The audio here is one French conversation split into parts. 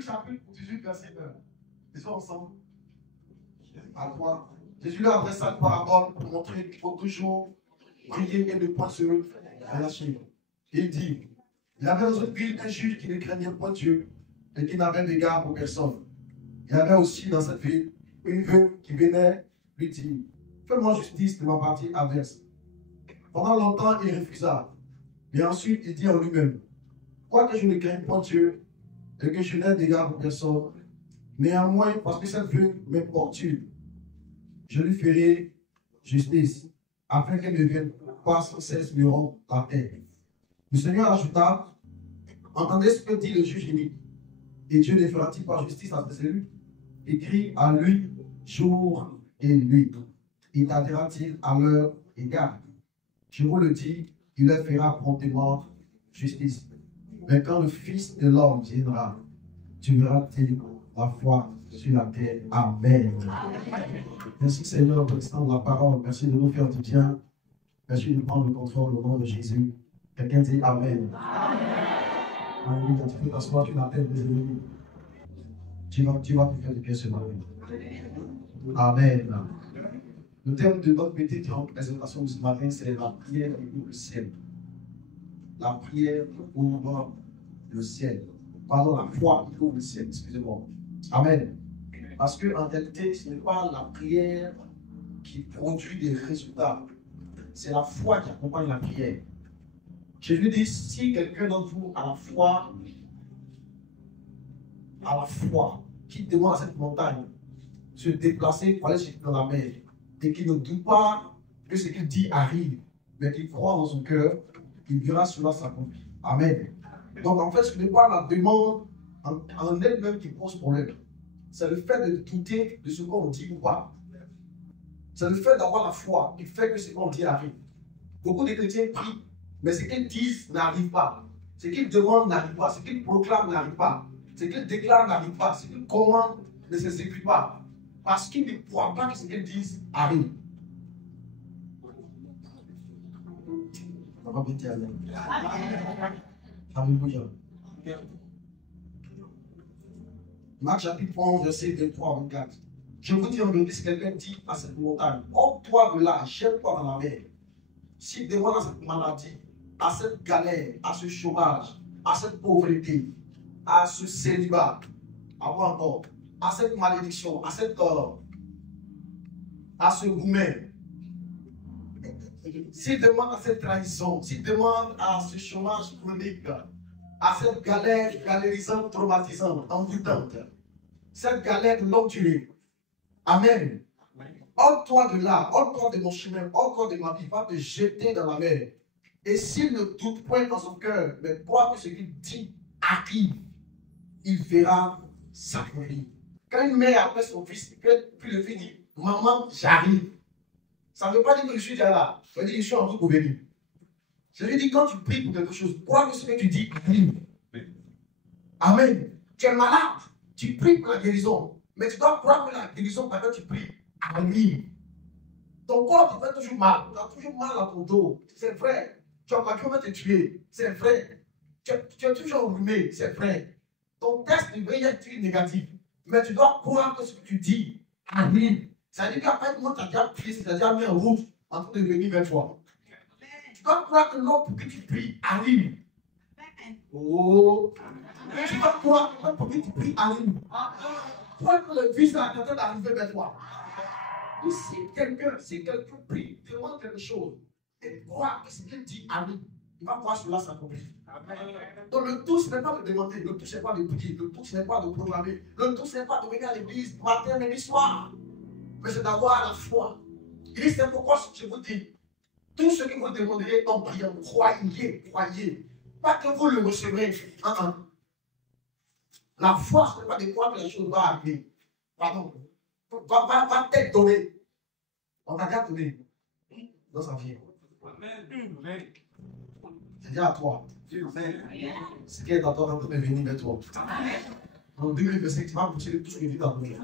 Luc chapitre 18, verset 1. Lisons ensemble. À 3. Jésus leur adressa une parabole pour montrer qu'il faut toujours prier et ne pas se relâcher. Il dit, il y avait dans une ville un juge qui ne craignait point Dieu et qui n'avait d'égard pour personne. Il y avait aussi dans cette ville une veuve qui venait lui dire, fais-moi justice de ma partie adverse. Pendant longtemps, il refusa. Et ensuite, il dit en lui-même, quoique je ne craigne point Dieu et que je n'ai d'égard pour personne, néanmoins, parce que cette veuve m'importune, je lui ferai justice, afin qu'elle ne vienne pas sans cesse me rompre la terre. Le Seigneur ajouta, entendez ce que dit le juge inique, et Dieu ne fera-t-il pas justice à ses élus? Écrit à lui jour et nuit. Il tardera-t-il à leur égard? Je vous le dis, il leur fera promptement justice. Mais quand le Fils de l'homme viendra, tu verras-t-il la foi sur la terre? Amen. Merci Seigneur pour l'instant de la parole. Merci de nous faire du bien. Merci de prendre le contrôle au nom de Jésus. Quelqu'un dit Amen. Alléluia. Tu peux t'asseoir, tu l'appelles des ennemis. Tu vas te faire du bien ce matin. Amen. Le thème de notre petite présentation de ce matin, c'est la prière qui ouvre le ciel. La prière qui ouvre le ciel. Pardon, la foi qui ouvre le ciel, excusez-moi. Amen. Parce qu'en réalité, ce n'est pas la prière qui produit des résultats. C'est la foi qui accompagne la prière. Jésus dit, si quelqu'un d'entre vous a la foi, qui demande à cette montagne de se déplacer pour aller se jeter dans la mer, et qui ne doute pas que ce qu'il dit arrive, mais qu'il croit dans son cœur, il verra cela s'accomplir. Amen. Donc en fait, ce n'est pas la demande en elle-même qui pose problème. C'est le fait de douter de ce qu'on dit ou pas. C'est le fait d'avoir la foi qui fait que ce qu'on dit arrive. Beaucoup de chrétiens prient, mais ce qu'ils disent n'arrive pas. Ce qu'ils demandent n'arrive pas. Ce qu'ils proclament n'arrive pas. Ce qu'ils déclarent n'arrive pas. Ce qu'ils commandent ne s'exécute pas. Parce qu'ils ne croient pas que ce qu'ils disent arrive. On va bien dire Amen. Alléluia. Marc chapitre 11, verset 23 à 24. Je vous dis en vérité, si quelqu'un dit à cette montagne, ôte-toi de là, jette-toi dans la mer. S'il demande à cette maladie, à cette galère, à ce chômage, à cette pauvreté, à ce célibat, à quoi encore, à cette malédiction, à cette à ce gourmet, s'il demande à cette trahison, s'il demande à ce chômage chronique, à cette galère galérisante, traumatisante, envoûtante, cette galère de longue durée. Amen. Ôte-toi de là, ôte-toi de mon chemin, ôte-toi de ma vie, va te jeter dans la mer. Et s'il ne doute point dans son cœur, mais croit que ce qu'il dit arrive, il verra s'accomplir. Quand une mère appelle son fils, puis le fils dit, maman, j'arrive. Ça ne veut pas dire que je suis déjà là. Ça veut dire que je suis en route pour venir. Je lui dis, quand tu pries pour quelque chose, crois que ce que tu dis arrive. Amen. Tu es malade, tu pries pour la guérison. Mais tu dois croire que la guérison, pendant que tu pries, arrive. Ton corps te fait toujours mal. Tu as toujours mal à ton dos. C'est vrai. Tu as pas te tuer. C'est vrai. Tu es toujours enrhumé. C'est vrai. Ton test de VIH est négatif. Mais tu dois croire que ce que tu dis arrive. Ça veut dire qu'après, tu as déjà prié, c'est-à-dire mis en route en train de venir vers toi. Tu dois croire que l'homme pour qui tu pries arrive. Oh. Tu dois croire que l'homme pour qui tu pries arrive. Crois que le fils est en train d'arriver vers toi. Et si quelqu'un prie, demande quelque chose, et croit que ce qu'il dit arrive, il va voir cela s'accomplir. Donc le tout, ce n'est pas de demander, le tout, ce n'est pas de prier, le tout, ce n'est pas de proclamer, le tout, ce n'est pas de venir à l'église matin, midi, soir, mais c'est d'avoir la foi. Il dit, c'est pourquoi je vous dis, tout ce que vous demanderez en priant, croyez. Pas que vous le recevrez. La foi, ce n'est pas de croire que la chose va arriver. Pardon. Va t'être donné. On t'a déjà donné dans sa vie. C'est déjà à toi. Ce qui est dans toi, va venir vers toi. En 2025, tu vas continuer tout ce qui vit dans ton vie.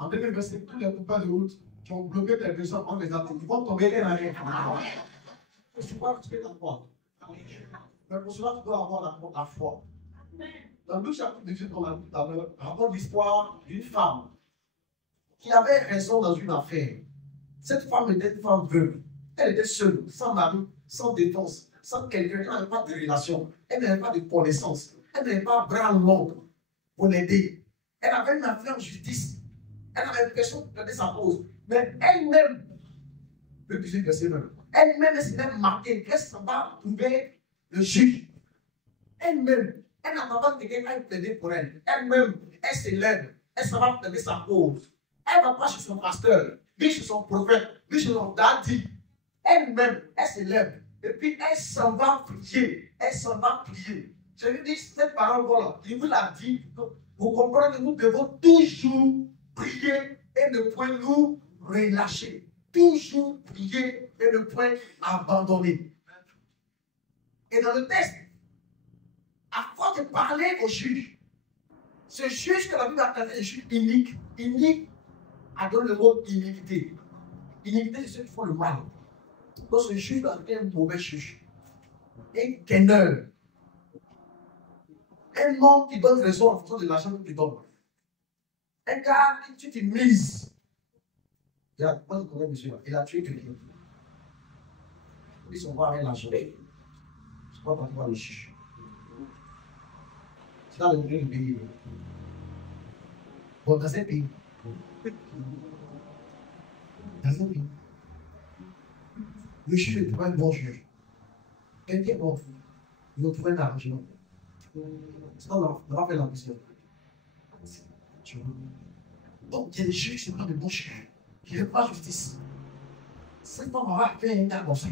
En 2025, tous les copains de route qui ont bloqué tes besoins, on les attend. Ils vont tomber en arrière. C'est pas que tu es dans toi. Mais pour cela, tu dois avoir la foi. Dans le chapitre de Dieu qu'on a tout à l'heure, raconte l'histoire d'une femme qui avait raison dans une affaire. Cette femme était une femme veuve. Elle était seule, sans mari, sans défense, sans quelqu'un. Elle n'avait pas de relation. Elle n'avait pas de connaissance. Elle n'avait pas bras long pour l'aider. Elle avait une affaire en justice. Elle avait l'impression de garder sa cause. Mais elle-même, le 18 verset 9, elle-même, elle s'est même marquée qu'elle s'en va trouver le juge. Elle-même, elle n'attend pas que quelqu'un aille plaider pour elle. Elle-même, elle s'élève. Elle s'en va plaider sa cause. Elle ne va pas chez son pasteur, ni chez son prophète, ni chez son daddy. Elle-même, elle s'élève. Et puis, elle s'en va prier. Elle s'en va prier. Je lui dis, cette parole-là, il vous l'a dit. Vous comprenez que nous devons toujours prier et ne point nous relâcher. Toujours prier et ne point abandonner. Et dans le texte, à force de parler au juge, ce juge que la Bible appelle un juge inique, inique a donné le mot iniquité. Iniquité, c'est ceux qui font le mal. Donc ce juge doit être un mauvais juge. Un kenner. Un homme qui donne raison en fonction de l'argent que tu donnes. Un gars qui tu te mises. Moi je connais monsieur, il a tué quelqu'un. Ils sont pas avec l'argent. Je ne sais pas pourquoi le juge. C'est dans le pays. Bon, dans un pays. Dans un pays. Le juge n'est pas un bon juge. Quelqu'un bon. Il a trouvé un arrangement. C'est on va faire la mission. Donc, il y a des juges qui ne sont pas de bons juges. Qui ne font pas justice. Cette femme va faire un gars comme ça.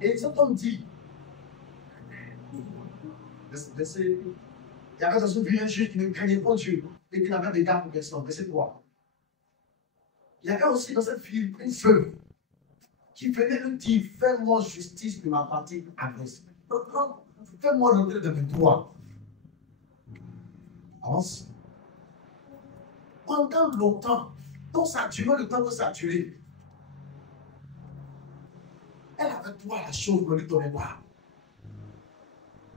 Et cet homme dit, il y avait dans une vie un juge qui ne craignait pas Dieu et qui n'avait d'égard pour personne. Verset 3. Il y avait aussi dans cette ville une veuve qui venait lui dire, fais-moi justice de ma partie adverse. Fais-moi rentrer de mes droits. Avance. Pendant longtemps, donc ça a duré le temps que ça a duré. Elle avait droit à la chose, ne lui donnait pas.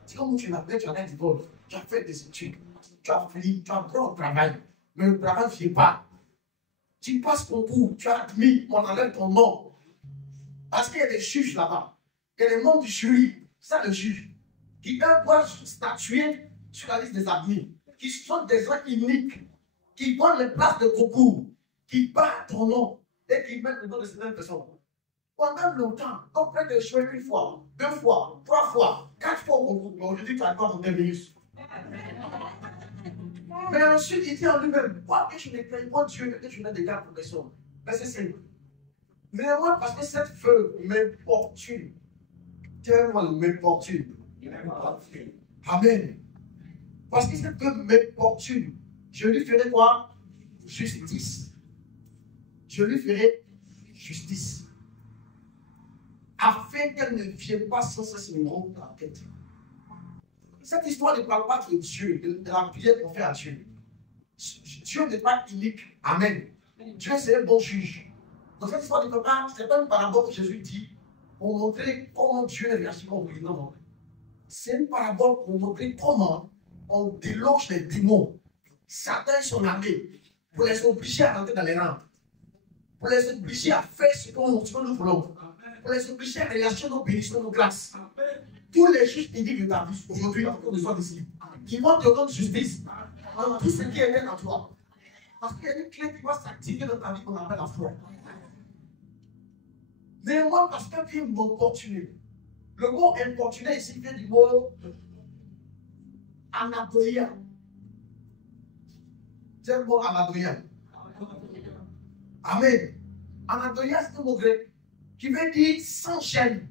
C'est comme tu l'as fait, tu as un divorce, tu as fait des études, tu as fini, tu as droit au travail, mais le travail ne vient pas. Tu passes ton cours, tu as admis, on enlève ton nom. Parce qu'il y a des juges là-bas. Il y a les membres du jury, ça le juge, qui eux doivent statuer sur la liste des admis, qui sont des gens iniques, qui prennent les places de concours, qui battent ton nom et qui mettent le nom de certaines personnes. Pendant longtemps, on peut te jouer une fois, 2 fois, 3 fois, 4 fois au concours. Mais aujourd'hui, tu as quoi pour 2 minutes. Mais ensuite, il dit en lui-même, quoi que je ne craigne pas Dieu, que je n'ai des gars pour personne. Mais c'est simple. Mais moi, parce que cette veuve m'importune, tellement m'importune. Amen. Parce que cette veuve m'importune, je lui ferai quoi? Justice. Je lui ferai justice. Afin qu'elle ne vienne pas sans cesse me rendre la tête. Cette histoire ne parle pas de Dieu, de la prière qu'on fait à Dieu. Dieu n'est pas unique. Amen. Dieu, c'est un bon juge. Dans cette histoire ne parle pas, ce n'est pas une parabole que Jésus dit pour montrer comment Dieu est réellement oui. Non. C'est une parabole pour montrer comment on déloge les démons. Satan et son armée pour les obliger à rentrer dans les rangs. Pour les obliger à faire ce que nous voulons. Pour les obliger à relâcher nos bénédictions, nos grâces. Tous les juges qui disent de ta vie aujourd'hui, en fait, de soi d'ici, qui vont te rendre justice en tout ce qui est en toi. Parce qu'il y a une clé qui va s'activer dans ta vie qu'on appelle la foi. Néanmoins, parce qu'un film m'importuner. Le mot importuner ici vient du mot anadolia. C'est le mot anadolia. Amen. Anadolia, c'est un mot grec qui veut dire sans chaîne,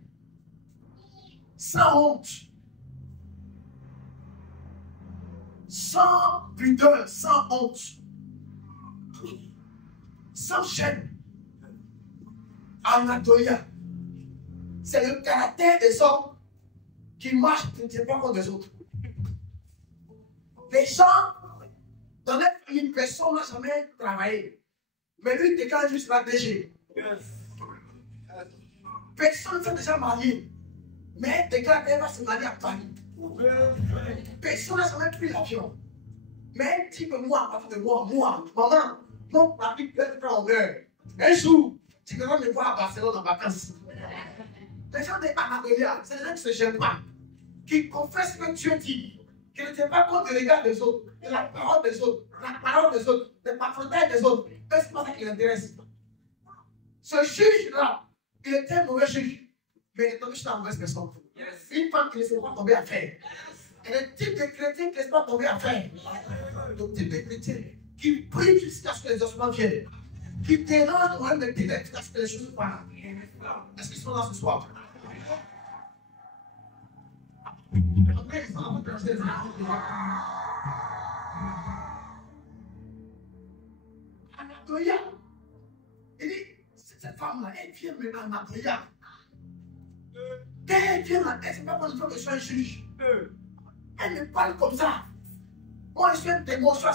sans honte, sans pudeur, sans honte, sans chaîne. Anadolia, c'est le caractère des hommes qui marchent qui ne tiennent pas compte des autres. Les gens, dans leur famille, personne n'a jamais travaillé. Mais lui, il déclare juste la DG. Personne ne s'est déjà marié. Mais des gars, elle va se marier à Paris. Personne n'a jamais pris l'avion. Mais un type, moi, à partir de moi, maman, non, ma vie peut être en heure. Un jour, tu vas me voir à Barcelone en vacances. Les gens des Anadolia, c'est des gens qui ne se gênent pas, qui confessent que Dieu dit, qui ne tiennent pas compte du regard des autres, de la parole des autres, des patriotages des autres. Mais c'est pas ça qui l'intéresse. Ce juge-là, il était un mauvais juge, mais il est tombé sur la mauvaise personne. Une femme qui ne s'est pas tombée à faire. Et le type de chrétien qui ne s'est pas tombé à faire. Le type de chrétien qui prie jusqu'à ce que les ossements viennent. Qui dérange le même de prière jusqu'à ce que les choses partent. Est-ce qu'ils sont là ce soir? Après, ils sont en train de Anatolia. Il dit, cette femme-là, elle vient me Anatolia. Elle vient là, elle ne sait pas comment je suis un juge. Elle me parle comme ça. Moi, je suis un témoin sur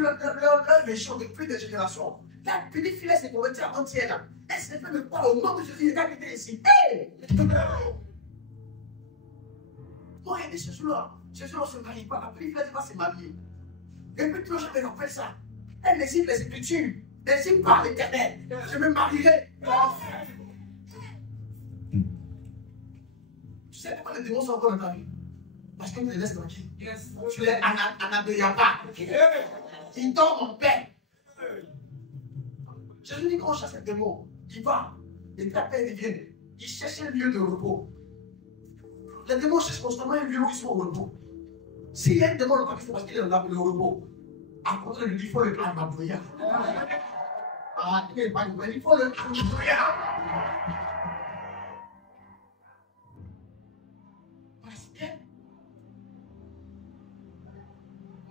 le méchant depuis des générations. La petite fille, elle s'est convertie avant-hier. Elle s'est fait me parler au nom de Jésus, elle était ici. Hey! Moi, elle dit ce jour-là, on ne se marie pas. La petite fille, elle va se marier. Et puis, toujours, je me rappelle ça. Elle me dit les Écritures. Elle dit par l'Éternel, je me marierai. Tu sais pourquoi les démons sont encore dans ta vie? Parce que tu les laisses tranquilles. Tu les anadoyas pas. Ils dorment en paix. Jésus dit qu'on chasse les démons. Il va, il t'appelle, il vient. Il cherche un lieu de repos. Les démons cherchent constamment un lieu où ils sont au repos. S'il y a un démon, il faut parce qu'il est dans le repos. À contre lui, il faut le anadoyer. Ah, il n'est pas nouvelle, il faut le anadoyer.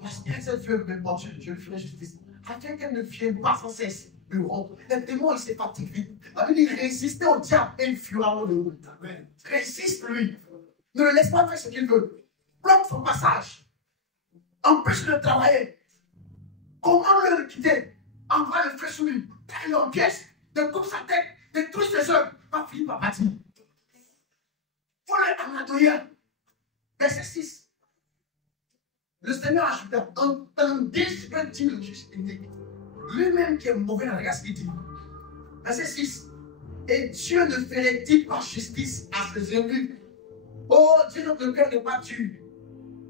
Parce qu'elle se veut me porter, je lui ferai justice. Afin qu'elle ne vienne pas sans cesse me rompre. Le démon, il s'est fatigué vite. La Bible dit résister au diable et il fuira le monde. Résiste-lui. Ne le laisse pas faire ce qu'il veut. Bloque son passage. Empêche-le de travailler. Comment le quitter? Envoie le feu sur lui. Taille-le en pièces. Découpe sa tête. Détruis ses œuvres. Pas finir par bâtir. Faut le anadoyer. Verset 6. Le Seigneur ajouta, entendez ce que dit le juge inique. Lui-même qui est mauvais, regarde ce qu'il dit. Verset 6. Et Dieu ne ferait-il pas justice à ses élus? Oh, Dieu, notre cœur n'est pas dur.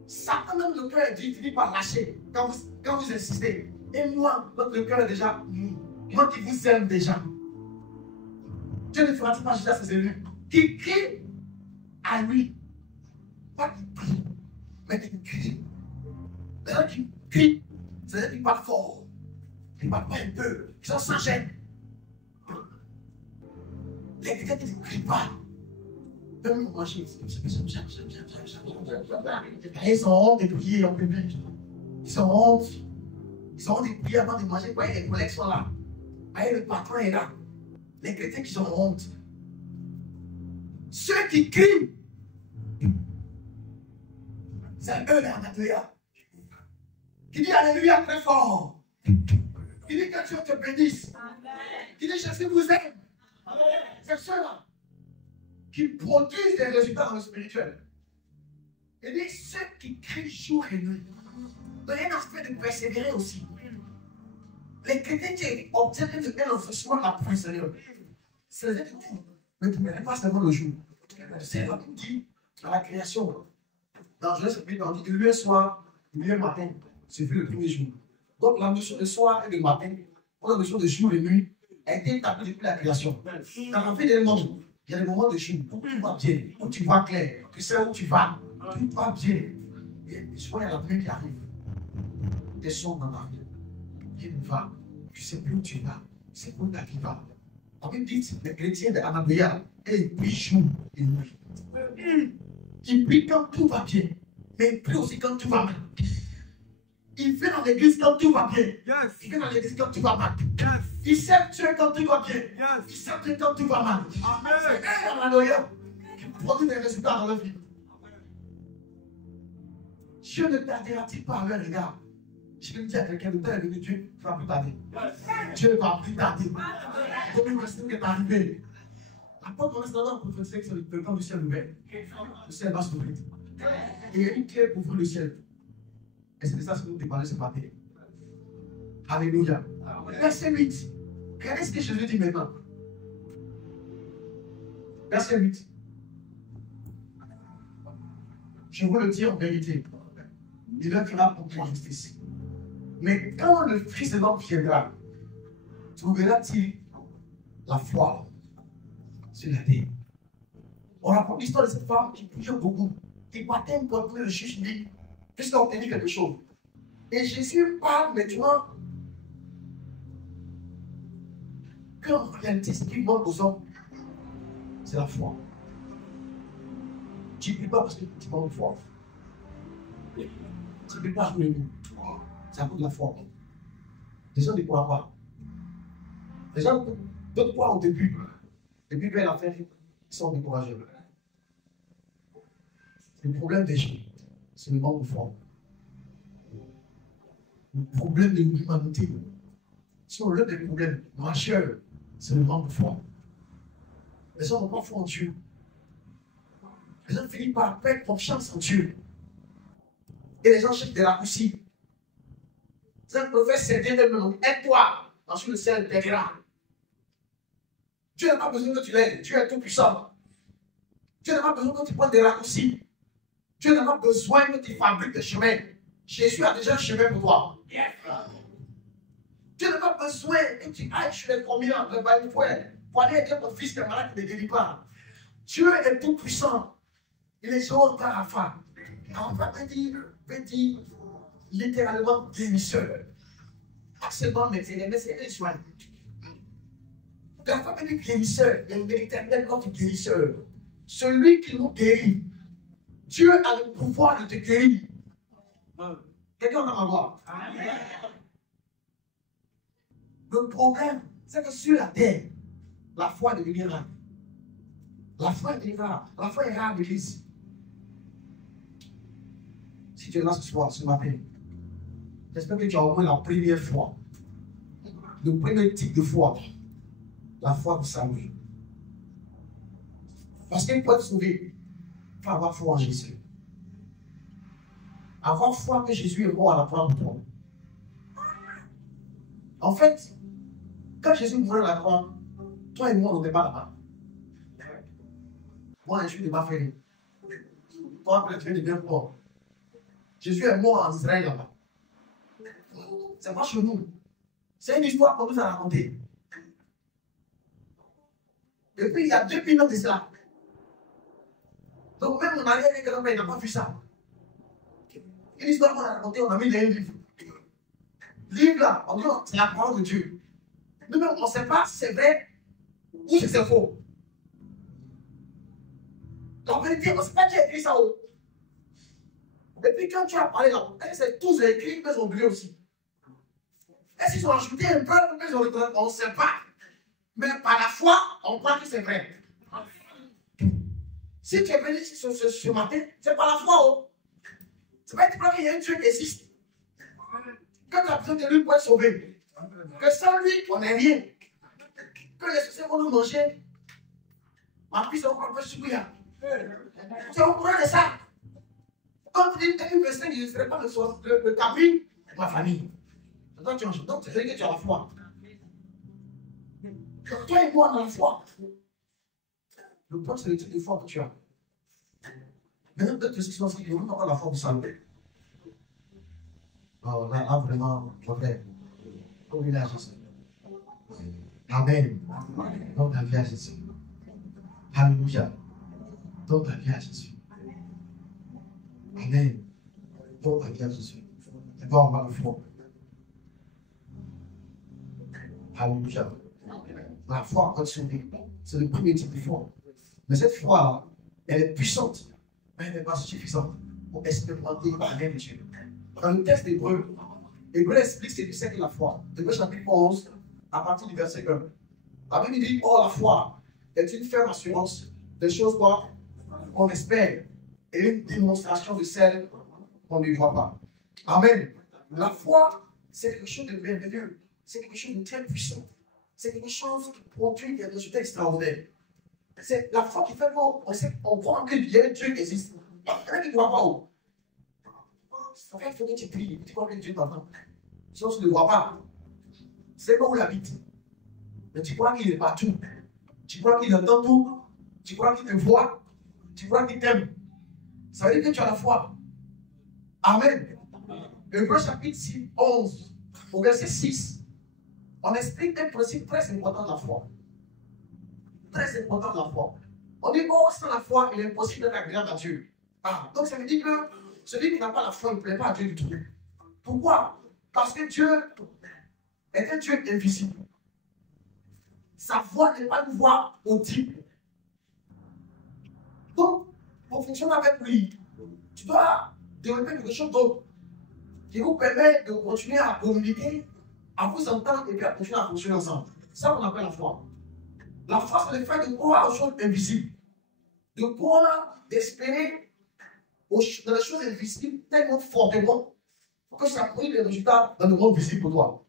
Satan, même le cœur est dur, il finit par lâcher quand vous insistez. Et moi, notre cœur est déjà mou. Moi qui vous aime déjà. Dieu ne fera-t-il pas justice à ses élus? Qui crie à lui. Pas qui prie, mais qui crie. Les gens qui crient, c'est des gens qui parlent fort, qui ne parlent pas un peu, qui sont sans gêne. Les chrétiens qui ne crient pas. Donne-moi manger. Ils ont honte de prier en public. Ils ont honte. Ils ont honte de prier avant de manger. Vous voyez, les collègues sont là. Vous voyez, le patron est là. Les chrétiens qui ont honte. Ceux qui crient, c'est eux les Anatolia. Qui dit Alléluia très fort. Qui dit que Dieu te bénisse. Qui dit Jésus vous aime. C'est ceux-là qui produisent des résultats dans le spirituel. Il dit ceux qui crient jour et nuit. Il y a un aspect de persévérer aussi. Les chrétiens qui obtiennent un enfoncement de la foi du Seigneur. C'est les gens qui disent, mais pas seulement le jour. C'est là qui dit dans la création. Dans Genèse, on dit que le soir, le matin. C'est vu le premier jour. Donc la notion de soir et de matin, la notion de jour et nuit, a été établie depuis la création. Dans la vie des mondes, il y a des moments de jour où tu vas bien, où tu vas clair, tu sais où tu vas, tout va bien. Et souvent, il y a la pluie qui arrive. Des sons dans la vie. Il va, tu sais plus où tu vas, tu sais où ta vie va. La Bible dit, les chrétiens de Anabéa, ils prient jour et nuit. Ils prient quand tout va bien, mais ils prient aussi quand tout va mal. Il fait dans l'église quand tout va bien. Yes. Il fait dans l'église quand tout va mal. Yes. Il sert Dieu quand tout va bien. Yes. Il sert Dieu quand tout va mal. C'est Alléluia qui produit des résultats dans leur vie. Dieu ne tardera-t-il pas à leur regard? Je vais dire à quelqu'un de temps est venu, Dieu va plus tarder. Dieu va plus tarder. Comme une question qui est arrivée. Après, on reste là-dedans pour faire que le temps du ciel ouvert. Le ciel va s'ouvrir. Et il y a une clé pour ouvrir le ciel. Et c'est de ça que nous déparlons ce matin. Alléluia. Verset 8. Regardez ce que Jésus dit maintenant. Verset 8. Je vous le dis en vérité. Il viendra pour la justice. Mais quand le Fils de l'homme viendra, trouvera-t-il la foi sur la terre? On raconte l'histoire de cette femme qui priait beaucoup, qui battait un peu le juge dit, puisqu'on obtenir quelque chose. Et Jésus parle maintenant qu'en réalité, ce qui manque aux hommes, c'est la foi. Tu ne pries pas parce que tu manques de foi. Tu ne pries pas tous les jours. C'est à cause de la foi. Les gens ne croient pas. Les gens, d'autres croient au début. Et puis, belle affaire, ils sont découragés. Le problème des gens, c'est le manque de foi. Le problème de l'humanité, c'est l'un des problèmes majeurs, c'est le manque de foi. Les gens n'ont pas foi en Dieu. Les gens finissent par perdre confiance en Dieu. Et les gens cherchent des raccourcis. C'est un prophète, c'est bien de me aide-toi. Ensuite, le ciel t'aidera. Dieu n'a pas besoin que tu l'aides. Dieu est tout puissant. Dieu n'a pas besoin que tu prennes des raccourcis. Dieu n'a pas besoin que tu fabriques des chemins. Jésus a déjà un chemin pour toi. Dieu n'a pas besoin que tu ailles chez les communs, pour aller aider ton fils qui est malade qui ne guérit pas. Dieu est tout puissant. Il est sur Rafa. Rafa veut dire littéralement guérisseur. Seulement, mais c'est les soins. Rafa veut dire guérisseur. Il y a une véritable notre guérisseur. Celui qui nous guérit. Dieu a le pouvoir de te guérir. Quelqu'un en a ma voix. Le problème, c'est que sur la terre, la foi devient rare. La foi est rare. La foi est rare, l'église. Si tu es là ce soir, ce matin, j'espère que tu as au moins la première foi. Le premier type de foi. La foi pour saluer. Parce qu'il faut être sauvé, il faut avoir foi en Jésus. Avoir foi que Jésus est mort à la croix pour toi. En fait, quand Jésus mourait à la croix, toi et moi, on n'était pas là-bas. Moi, je suis de ma famille. Toi, peut-être, tu es de bien fort. Jésus est mort en Israël là-bas. C'est pas chez nous. C'est une histoire qu'on nous a racontée. Et puis, il y a 2000 ans de cela. Donc, même mon arrière-grand-père, il n'a pas vu ça. Une histoire qu'on a racontée, on a mis dans un livre. Livre là, on dit, c'est la parole de Dieu. Nous-mêmes, on ne sait pas si c'est vrai ou si c'est faux. En vérité, on ne sait pas qui a écrit ça. Et puis quand tu as parlé là, c'est tous écrit, mais ils ont oublié aussi. Est-ce qu'ils ont ajouté un peu, mais ils ont retrouvé, on ne sait pas. Mais par la foi, on croit que c'est vrai. Si tu es venu ce matin, c'est par la foi. Oh. C'est pas que tu crois qu'il y a un Dieu qui existe. Que tu as besoin de lui pour être sauvé. Que sans lui, on n'est rien. Que les sociétés vont nous manger. Ma fille, c'est encore un peu souillard. C'est au courant de ça. Quand tu dis une personne qui ne serait pas le cabri de ma famille. Donc, c'est vrai que tu as la foi. Toi et moi, on a la foi. Le point, c'est le type de foi que tu as. Maintenant, peut-être que ce sont ceux qui ont la foi pour saluer. Oh, là, vraiment, vrai. Comme il a Jésus. Amen. Donc, la vie à Jésus. Alléluia. Donc, la vie à Jésus. Amen. Donc, la vie à Jésus. Et toi, on va le foi. Alléluia. La foi en sauver, c'est le premier type de foi. Mais cette foi-là, elle est puissante, mais elle n'est pas suffisante pour expérimenter la main de Dieu. Dans le texte d'Hébreu, Hébreu explique ce que c'est que la foi. Hébreu chapitre 11, à partir du verset 1. La Bible dit, oh, la foi est une ferme assurance des choses qu'on espère et une démonstration de celles qu'on ne voit pas. Amen. La foi, c'est quelque chose de merveilleux. C'est quelque chose de très puissant. C'est quelque chose qui produit des résultats extraordinaires. C'est la foi qui fait qu'on croit que Dieu existe. Il y en a qui ne croient pas. En fait, il faut que tu pries, tu crois que Dieu t'entend. Sinon, tu ne le vois pas. C'est pas où il habite. Mais tu crois qu'il est partout. Tu crois qu'il entend tout. Tu crois qu'il te voit. Tu crois qu'il t'aime. Ça veut dire que tu as la foi. Amen. Hébreux chapitre 6, 11, au verset 6, on explique un principe très important de la foi. Très important de la foi. On dit, oh, sans la foi, il est impossible d'être agréable à Dieu. Ah, donc ça veut dire que celui qui n'a pas la foi, il ne plaît pas à Dieu du tout. Pourquoi? Parce que Dieu est un Dieu invisible. Sa voix n'est pas une voix audible. Donc, pour fonctionner avec lui, tu dois développer quelque chose d'autre qui vous permet de continuer à communiquer, à vous entendre et puis à continuer à fonctionner ensemble. Ça, on appelle la foi. La foi, c'est le fait de croire aux choses invisibles. De croire, d'espérer dans les choses invisibles tellement fortement pour que ça produise des résultats dans le monde visible pour toi.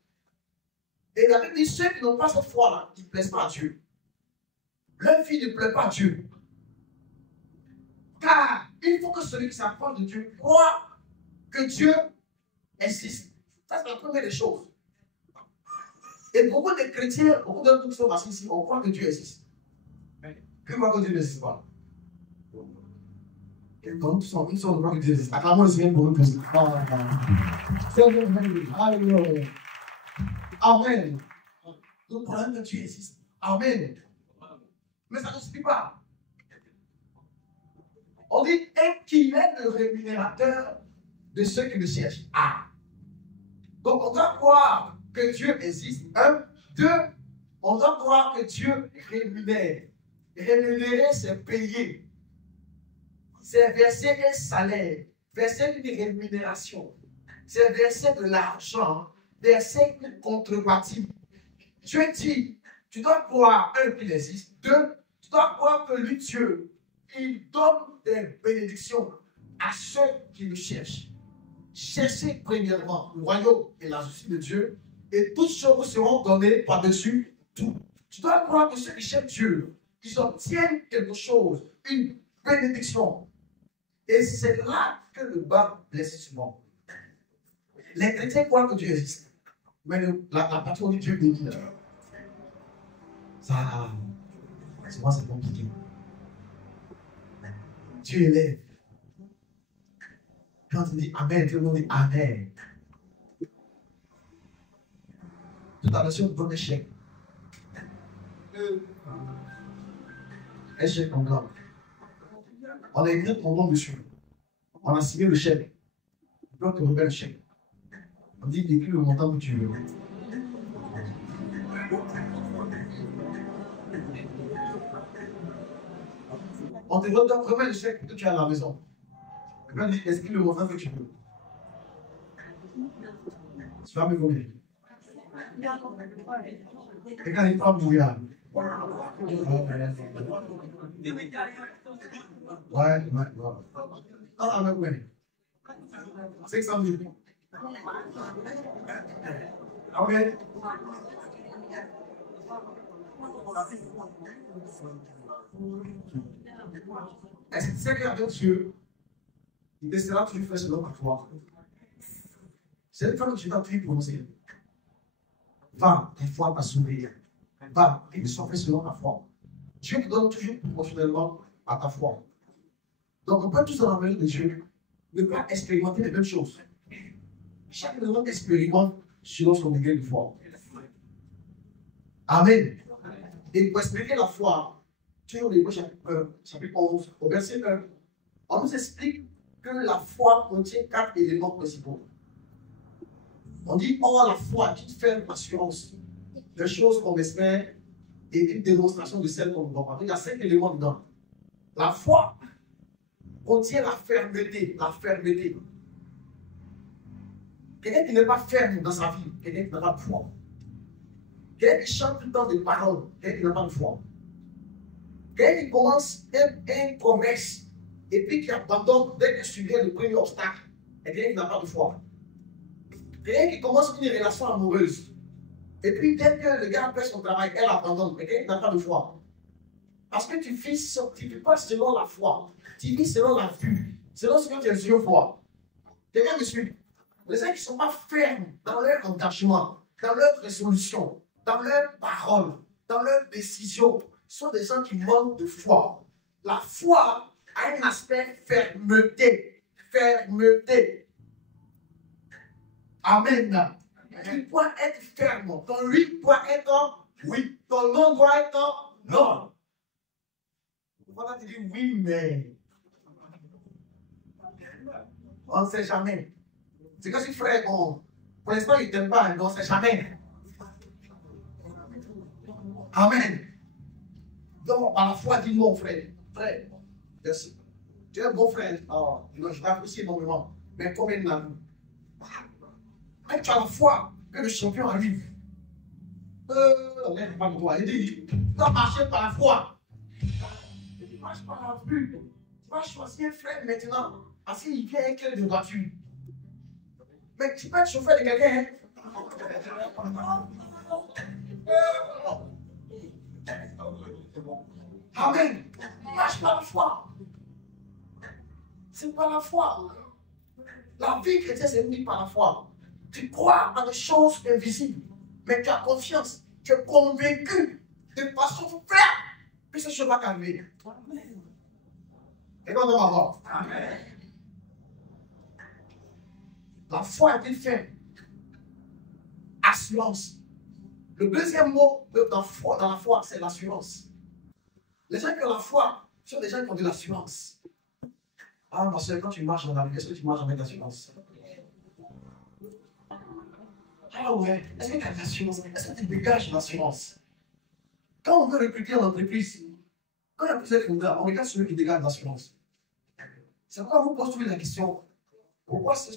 Et la Bible dit, ceux qui n'ont pas cette foi-là, ils ne plaisent pas à Dieu. Leur vie ne plaît pas à Dieu. Car il faut que celui qui s'approche de Dieu croit que Dieu existe. Ça, c'est la première des choses. Et beaucoup de chrétiens, beaucoup de gens qui sont assis ici, on croit que Dieu existe. Qui croit que Dieu n'existe pas? Donc, ils sont croient que Dieu existe. Acclamons c'est bien pour nous. Alléluia. Amen. Nous croyons que Dieu existe. Amen. Mais ça ne suffit pas. On dit, et qui est le rémunérateur de ceux qui le cherchent. Ah. Donc, on doit croire que Dieu existe. Un. Deux, on doit croire que Dieu rémunère. Rémunérer, c'est payer. C'est verser un salaire, verser une rémunération. C'est verser de l'argent, verser une contrepartie. Dieu dit, tu dois croire, un, qu'il existe. Deux, tu dois croire que lui, Dieu, il donne des bénédictions à ceux qui le cherchent. Cherchez premièrement le royaume et la justice de Dieu, et toutes choses vous seront données par-dessus tout. Tu dois croire que ceux qui cherchent Dieu, ils obtiennent quelque chose, une bénédiction. Et c'est là que le bas blesse souvent. Les chrétiens croient que Dieu existe. Mais la patronne de Dieu bénit. Ça, souvent c'est compliqué. Dieu élève. Quand on dit Amen, tout le monde dit Amen. Tout à l'heure, sur le bon échec. Échec en blanc. On a écrit ton nom dessus. On a signé le chèque. Tu dois te remettre le chèque. On dit écris le montant que tu veux. On te doit remettre le chèque que tu as à la maison. On dit écris le montant que tu veux. Tu vas me combien? Et quand il prend bouillard. Ouais. Ah, mais oui. 600 000. Ok. Est-ce que tu sais qu'avec Dieu, il décidera toujours faire selon ta foi? C'est une fois que tu t'as pris prononcer. Va, ta foi va s'ouvrir. Va, et soit fait selon ta foi. Dieu te donne toujours proportionnellement à ta foi. Donc, on peut tous en amener de Dieu ne pas expérimenter les mêmes choses. Chaque élément expérimente selon son degré de foi. Amen. Et pour expliquer la foi, toujours les chapitre 11, au verset 1, on nous explique que la foi contient 4 éléments principaux. On dit, oh, la foi, qui fait l'assurance des choses qu'on espère et une démonstration de celles qu'on ne voit pas. Il y a 5 éléments dedans. La foi contient la fermeté. La fermeté. Quelqu'un qui n'est pas ferme dans sa vie, quelqu'un qui n'a pas de foi. Quelqu'un qui chante tout le temps des paroles, quelqu'un qui n'a pas de foi. Quelqu'un qui commence une promesse et puis qui abandonne dès que survient le premier obstacle, et quelqu'un qui n'a pas de foi. Quelqu'un qui commence une relation amoureuse. Et puis, dès que le gars fait son travail, elle abandonne. Quelqu'un qui n'a pas de foi. Parce que tu vis pas selon la foi. Tu vis selon la vue. Selon ce que tes yeux voient. Quelqu'un me suit? Les gens qui ne sont pas fermes dans leur engagement, dans leur résolution, dans leurs paroles, dans leurs décisions, sont des gens qui manquent de foi. La foi a un aspect fermeté. Fermeté. Amen. Il doit être ferme. Ton oui doit être oui. Ton non doit être non. Voilà, tu dis oui, mais on ne sait jamais. C'est comme si frère, pour l'instant, il ne t'aime pas, mais on ne sait jamais. Amen. Donc, par la foi, dis non, frère. Frère, tu es un bon frère. Alors, je t'apprécie énormément. Mais combien de l'année? Mais tu as la foi que le champion arrive. On n'est pas de toi. Il dit, tu dois marcher par la foi. Tu marches par la vue. Tu vas choisir un frère maintenant. Parce qu'il vient avec quelle de voiture. Mais tu peux être chauffeur de quelqu'un. Amen. Marche par la foi. C'est par la foi. La vie chrétienne, c'est unique par la foi. Tu crois en des choses invisibles, mais tu as confiance. Tu es convaincu de façon ferme que ce chemin va t'arriver. Et on va voir. Amen. La foi est une ferme. Assurance. Le deuxième mot dans la foi, c'est l'assurance. Les gens qui ont la foi sont des gens qui ont de l'assurance. Ah, parce que quand tu marches dans la vie, est-ce que tu marches avec l'assurance? Ah ouais, est-ce que tu as de l'assurance? Est-ce que tu dégages l'assurance? Quand on veut recruter en entreprise, quand il y a plusieurs candidats, on regarde celui qui dégage l'assurance. C'est pourquoi vous posez la question, pourquoi est-ce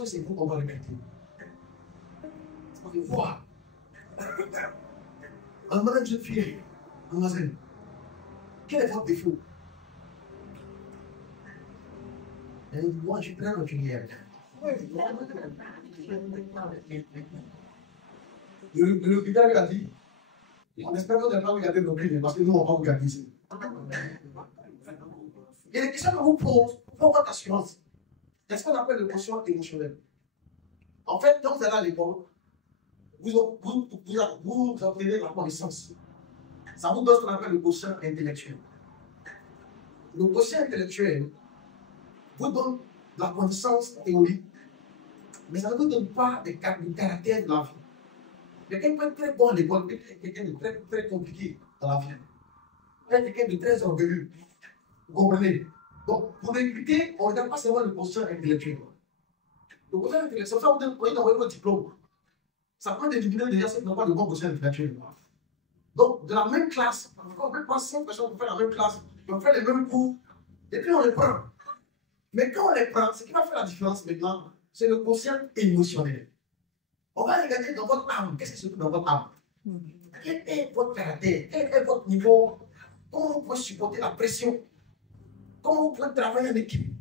que c'est vous qu'on va recruter? On veut voir. On demande à une jeune fille, mademoiselle, quel est votre défaut? Elle dit, moi, je suis très routinière. Le recruteur lui a dit, on espère que vous n'allez pas regarder nos clients, parce que nous, on va pas regarder ici. Il y a des questions que vous posez pour votre assurance. C'est ce qu'on appelle le quotient émotionnel. En fait, quand vous allez à l'école, vous obtenez la connaissance. Ça vous donne ce qu'on appelle le quotient intellectuel. Le quotient intellectuel vous donne la connaissance théorique, mais ça ne vous donne pas le caractère de la vie. Quelqu'un peut être très bon à l'école, quelqu'un de très, très compliqué dans la vie. Quelqu'un de très orgueilleux. Vous comprenez? Donc, pour recruter, on ne regarde pas seulement le quotient intellectuel. Le quotient intellectuel, ça vous donne d'envoyer votre diplôme. Ça prend des diplômes déjà ceux qui n'ont pas de bon quotient intellectuel. Donc, de la même classe, on peut prendre 5 personnes pour faire la même classe, on fait les mêmes cours, et puis on les prend. Mais quand on les prend, ce qui va faire la différence maintenant, c'est le quotient émotionnel. On va regarder dans votre âme. Qu'est-ce qui se trouve dans votre âme? Quel est votre caractère? Quel est votre niveau? Comment vous pouvez supporter la pression? Comment vous pouvez travailler en équipe?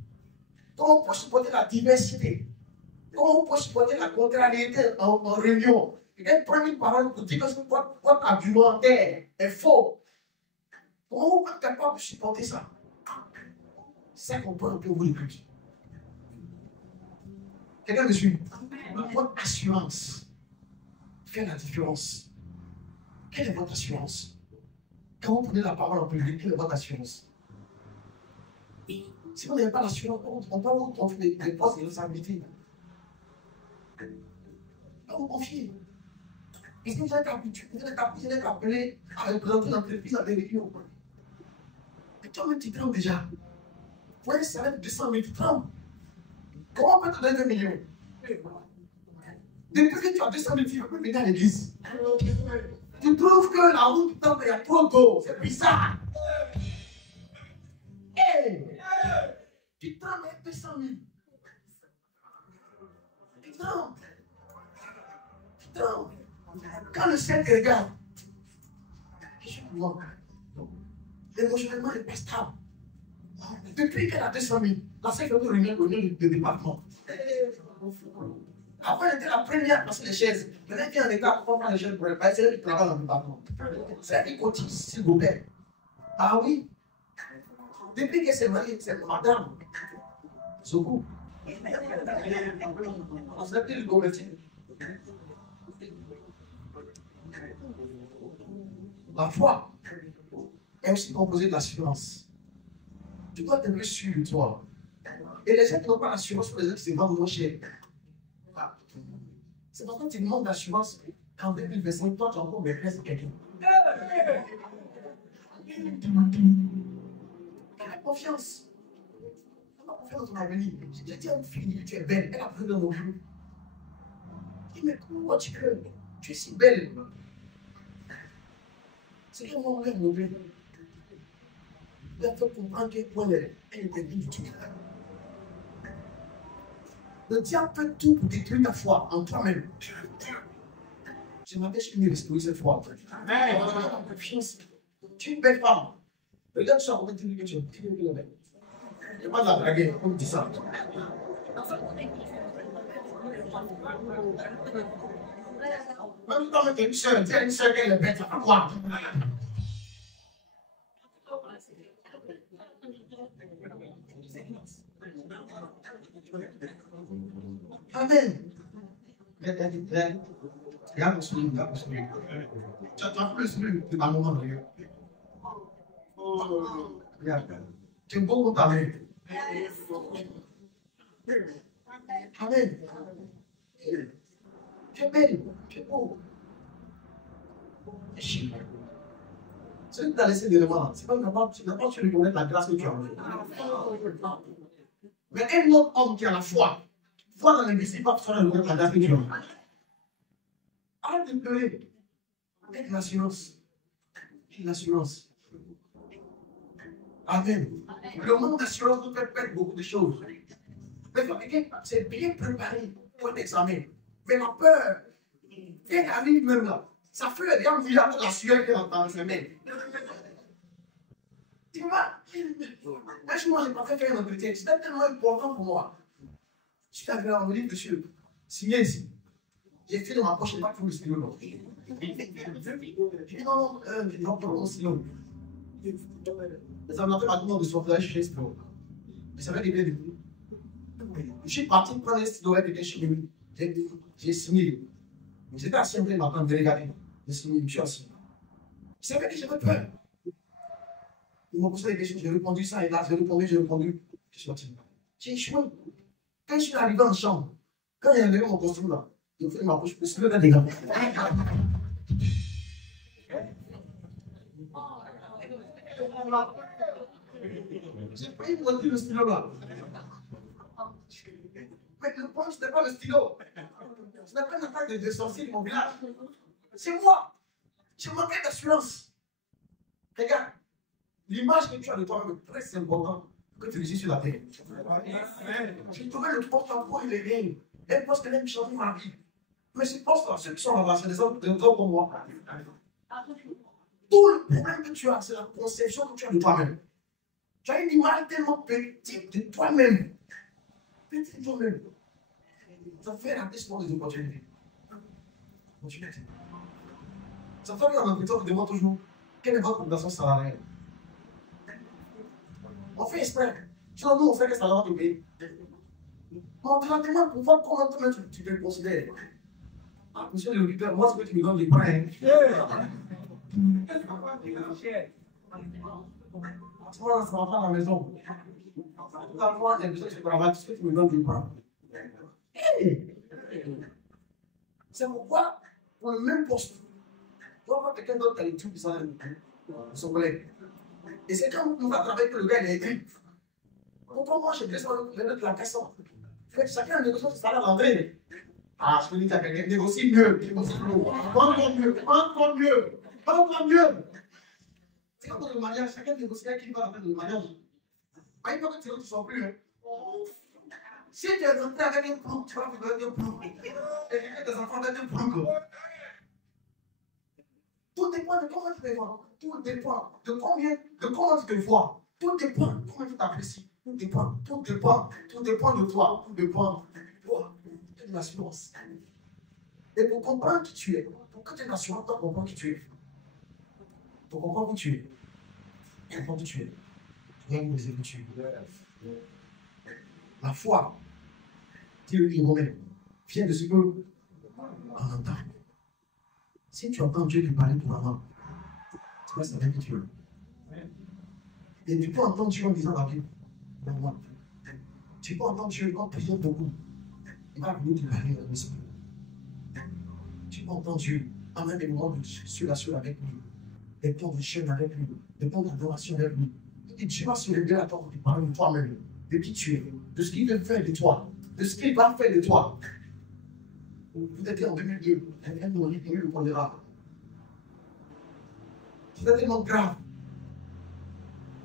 Comment vous pouvez supporter la diversité? Comment vous pouvez supporter la contrariété en réunion? Quelqu'un prend une parole pour dire que votre argumentaire est faux. Comment vous êtes capable de supporter ça? C'est ça qu'on peut un peu vous écouter. Quelqu'un me suit? Votre assurance fait la différence. Quelle est votre assurance? Quand vous prenez la parole en public, quelle est votre assurance? Si vous n'avez pas l'assurance, on peut vous confier des postes de responsabilité. On vous confie. Et si vous êtes habitué, vous êtes appelé à représenter l'entreprise à des réunions. Et toi-même, tu trembles déjà. Vous voyez, ça va être 200 000, tu trembles. Comment on peut te donner 2 millions? Depuis que tu as 200 000, tu ne peux plus venir à l'église. Tu trouves que la route du temple, il y a trop d'eau. C'est bizarre. Hey! Tu trembles avec 200 000. Tu trembles. Tu trembles. Quand le ciel te regarde, je suis mort. Émotionnellement, il n'est pas stable. Depuis qu'elle a 200 000, la seule fait réunion au niveau du département. Après, elle était la première à passer les chaises. Maintenant, elle est en état pour prendre les chaises pour elle. C'est elle qui travaille dans le département. C'est elle qui cotise, s'il vous plaît. Ah oui. Depuis que c'est marié, c'est madame. Sokou. On s'est appelé le converti. La foi est aussi composée d'assurance. Tu dois t'aimer sûr de toi. Et les gens qui n'ont pas l'assurance sont les gens qui se vendent moins cher. Ah. C'est pourquoi tu demandes l'assurance qu'en 2025, toi, tu as encore maîtrise quelqu'un. Fais confiance. Fais confiance dans ton avenir. J'ai dit à une fille, tu es belle. Elle a pris dans mon jour. Je dis, mais comment tu peux? Tu es si belle. C'est que mon rêve, mon bébé. Il a fait comprendre qu'elle était bien du tout. Le diable fait tout pour détruire ta foi en toi-même. Je m'appelle une restaurer cette foi. Confiance. Tu es une belle femme. Regarde ça, on va dire que tu es une belle. Il n'y a pas de la draguer, on dit ça. Même quand tu es une soeur, tu es une soeur qu'elle est bête, ça fait quoi? Amen. Regarde mon soulier, regarde mon soulier. Tu as plus le soulier de ma maman, regarde. Regarde. Tu es beau pour ta mère. Amen. Tu es belle, tu es beau. Si tu t'as laissé des remarques, c'est pas capable, tu n'as pas su reconnaître la grâce que tu as eue. Mais un autre homme qui a la foi dans l'invisible, pas besoin de reconnaître la grâce que tu as eue. Arrête de pleurer. Avec l'assurance. L'assurance. Amen. Le monde d'assurance nous fait perdre beaucoup de choses. C'est bien préparé pour un examen. Mais la peur, elle arrive même là. Ça fait rien de la sueur qui est dans ses mains. Tu vois, moi, je n'ai pas fait faire un entretien. C'était tellement important pour moi. Je suis arrivé à me dire, monsieur, signez ici. J'ai fait dans ma poche, je n'ai pas trouvé le stylo. Non. J'ai dit non, j'ai dit non, pas mon stylo. Les amateurs m'ont demandé de sortir chez le stylo. Mais ça va être bien. Je suis parti prendre un stylo avec quelqu'un chez lui. J'ai signé. J'étais assis en train de m'attendre, de regarder. J'ai signé, je suis assis. C'est vrai que j'avais peur. Ils m'ont posé des questions, j'ai répondu ça et là, j'ai répondu. Je suis parti. J'ai échoué. Quand je suis arrivé en chambre, quand j'ai enlevé mon costume là, j'ai fait ma poche, je me suis levé des gars. J'ai pris le stylo là. Mais le point, ce n'est pas le stylo. Ce n'est pas une attaque de sorciers de mon village. C'est moi. Je manquais d'assurance. Regarde, l'image que tu as de toi-même est très importante que tu réussis sur la terre. J'ai trouvé le porte-à-faux et les lignes. Elle pense qu'elle aime changer ma vie. Mais je pense que ceux qui sont là-bas, c'est des hommes comme moi. Tout le problème que tu as, c'est la conception que tu as de toi-même. Tu as une image tellement petite de toi-même. Petite de toi-même. Ça fait rater souvent des opportunités. Ça fait un recruteur qui demande toujours quelle est votre cotisation salariale. On fait exprès. Sinon, nous, on fait que ça va te payer. On te la demande pour voir comment tu te considères. Ah, monsieur le recruteur, moi, ce que tu me donnes, les points. Moi, ça va pas à la maison. Moi, j'ai besoin de travailler, ce que tu me donnes, les points. C'est pourquoi, pour le même poste, tu vas voir quelqu'un d'autre qui a l'étude de son collègue. Et c'est quand on va travailler que le gars il est écrit. Pourquoi moi, j'ai besoin de mettre la cassette. Chacun a négocié son salaire à l'entrée. Ah, je peux dire à quelqu'un, négocie mieux. Encore mieux. C'est comme dans le mariage, chacun négocie à qui va faire le mariage. Pas une fois que tu ne sors plus. Si tu es rentré avec un plou, tu vas faire un plou. Et tes enfants avec un plou. Tout dépend de comment tu te vois. Tout dépend de comment tu te vois. Tout dépend de comment tu t'apprécies. Tout dépend de toi. Tout dépend de toi. Tu as une assurance. Et pour comprendre qui tu es, pour que tu aies une assurance, tu dois comprendre qui tu es. Pour comprendre qui tu es. avant de tuer. Rien ne les tuer. La foi, dit le moi-même, vient de ce que on entend. Si tu entends Dieu lui parler pour maman, tu vois, ça vient que tu veux. Et tu peux entendre Dieu en disant la Bible. Tu peux entendre Dieu en priant beaucoup. Il va venir te parler dans l'esprit. Tu peux entendre Dieu en même des moments de sur avec lui, des temps de chaîne avec lui, des temps d'adoration avec lui. Et tu vas se lever à toi pour te parler de toi-même, de qui tu es, de ce qu'il veut faire de toi, de ce qu'il va faire de toi. Vous êtes en 2002, un mourir, il le connaîtra. C'était tellement grave.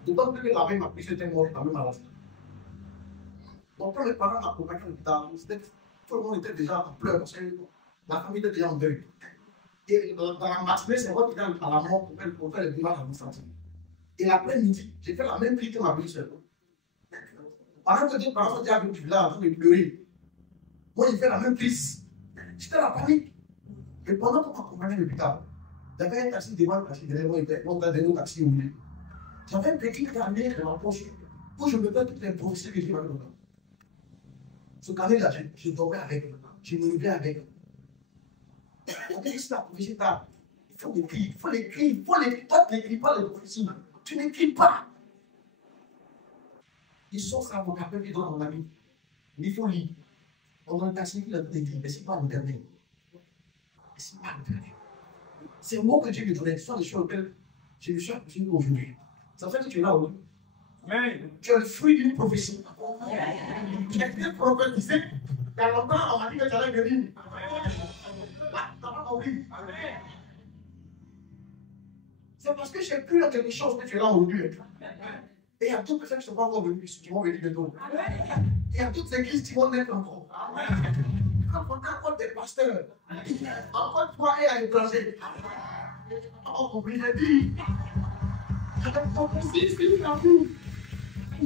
D'autant plus que la veille m'a pris, c'était mort, la même maladie. Donc, quand mes parents m'accompagnaient à l'hôpital, tout le monde était déjà en pleurs parce que la famille était déjà en deuil. Et dans la matinée, c'est moi qui viens à la mort pour faire le bilan administratif. Et l'après-midi, j'ai fait la même prière que ma belle-sœur. Pendant que Dieu, par exemple, avait là en train de pleurer, moi, j'ai fait la même prise. J'étais dans la panique. Et pendant qu'on m'accompagnait à l'hôpital, j'avais un taxi devant le taxi derrière moi, il était un taxi au milieu. J'avais un petit carnet dans ma poche où je mettais toutes les prophéties que Dieu m'avait données. Ce carnet-là, je dormais avec, je me levais avec. On dit que la prophétie, il faut l'écrire, il faut l'écrire, il faut l'écrire. Toi, tu n'écris pas les prophéties. Tu n'écris pas. Ils sont ça, mon capteur qui donne mon ami. Il faut lire. On a un taxi qui l'a écrit, mais ce n'est pas le dernier. Ce n'est pas le dernier. C'est le mot que Dieu me donnait. Ce sont des choses auxquelles je me suis appuyé aujourd'hui. Ça fait que tu es là aujourd'hui. Tu es le fruit d'une prophétie. Tu es bien prophétisé. Il y a longtemps, on m'a dit que tu allais venir. Là, tu n'as pas compris. C'est parce que j'ai cru dans quelque chose que tu es là aujourd'hui. Et il y a d'autres personnes qui ne sont pas encore venues, qui vont venir bientôt. Il y a d'autres églises qui vont naître encore. Encore des pasteurs. Encore toi et à l'étranger. Oh, oublie les vies. Avec ton fils, c'est la vie.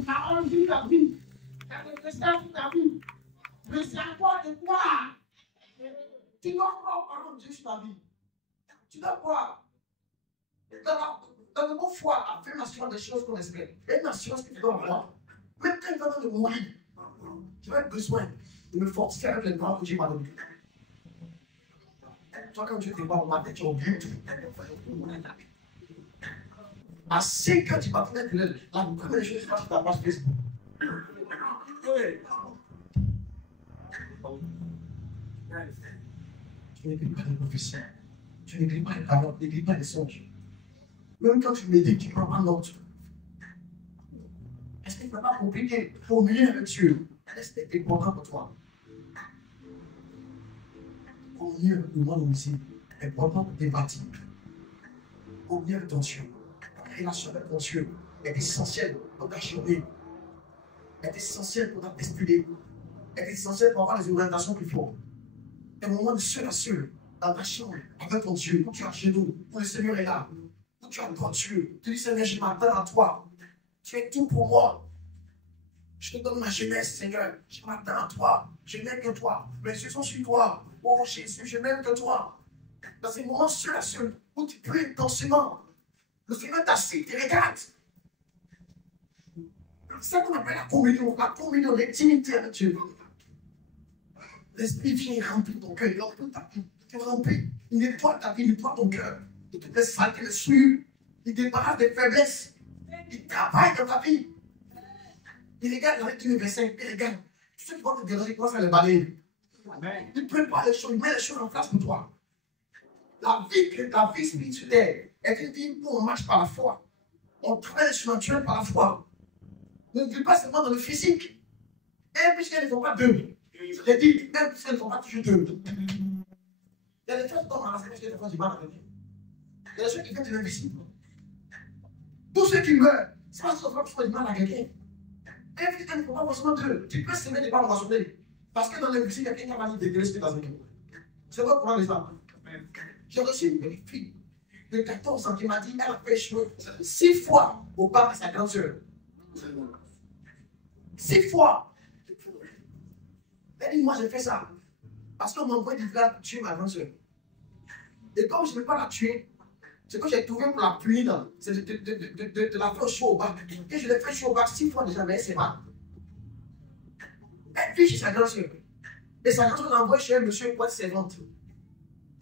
Ta honte, c'est la vie. Ta détestation, c'est la vie. Mais c'est à toi de croire. Tu dois croire au parole de Dieu sur ta vie. Tu dois croire. Dans le mot foi, affirmation des choses qu'on espère. Il y a une assurance que tu dois avoir. Même quand il va te mourir, tu vas avoir besoin de me fortifier avec les droits que Dieu m'a donnés. Toi, quand Dieu te parle au matin, tu as oublié tout. À 5 heures du matin, la première chose que tu fais, c'est ta page Facebook. Tu n'écris pas les prophéties. Tu n'écris pas les paroles, tu n'écris pas les songes. Même quand tu médites, tu ne prends pas note. Est-ce qu'il ne faut pas compliquer pour mieux avec Dieu? Est-ce que c'est important pour toi? Pour mieux avec le monde ici, c'est important pour tes bâtiments. Pour mieux avec ton Dieu. La relation avec ton Dieu est essentielle pour ta journée. Est essentielle pour ta destinée. Est essentielle pour avoir les orientations qu'il faut. Un moment de seul à seul, dans ta chambre, avec ton Dieu, où tu es chez nous, où le Seigneur est là. Tu adores Dieu. Tu dis, Seigneur, je m'attends à toi. Tu es tout pour moi. Je te donne ma jeunesse, Seigneur. Je m'attends à toi. Je n'aime que toi. Mes yeux sont sur toi. Oh Jésus, je n'aime que toi. Dans ces moments seul à seul, où tu pries intensément, le Seigneur t'assied, tu regardes. C'est ça qu'on appelle la communion, l'intimité avec Dieu. L'Esprit vient remplir ton cœur, il remplit ta vie. Tu remplis, il nettoie ta vie, il nettoie ton cœur. De toutes les saletés, les souillures. Il débarrasse des faiblesses. Il travaille dans ta vie. Il regarde la lecture verset, il regarde. Tous ceux qui vont te déranger, comment ça les balayer. Il prépare les choses, il met les choses en place pour toi. La vie spirituelle est une vie où on marche par la foi. On travaille le surnaturel par la foi. Ne vit pas seulement dans le physique. Et puisqu'elles ne font pas deux. Je l'ai dit, même puisqu'elles ne font pas toujours deux. Il y a des choses qui tombent dans la série, des fois du mal à venir. Il y a des choses qui viennent de l'invisible. Tous ceux qui meurent, c'est parce qu'ils font du mal à quelqu'un. Et puis, il ne faut pas forcément deux. Tu peux s'aimer des pas moissonner. Parce que dans l'invisible, il y a quelqu'un qui va dire de l'esprit dans un cœur. C'est pas pour les femmes. J'ai reçu une fille de 14 ans qui m'a dit qu'elle a fait échouer 6 fois au pas à sa grande soeur. 6 fois. Elle dit, moi j'ai fait ça. Parce qu'on m'a envoyé du gars tuer ma grande soeur. Et comme je ne vais pas la tuer, Ce que j'ai trouvé pour la punir, c'est de la faire chaud au bac. Et je l'ai fait chaud au bac 6 fois déjà, mais c'est pas. Elle vit chez sa grand-soeur. Et sa grand-soeur l'envoie chez un monsieur pour être servante.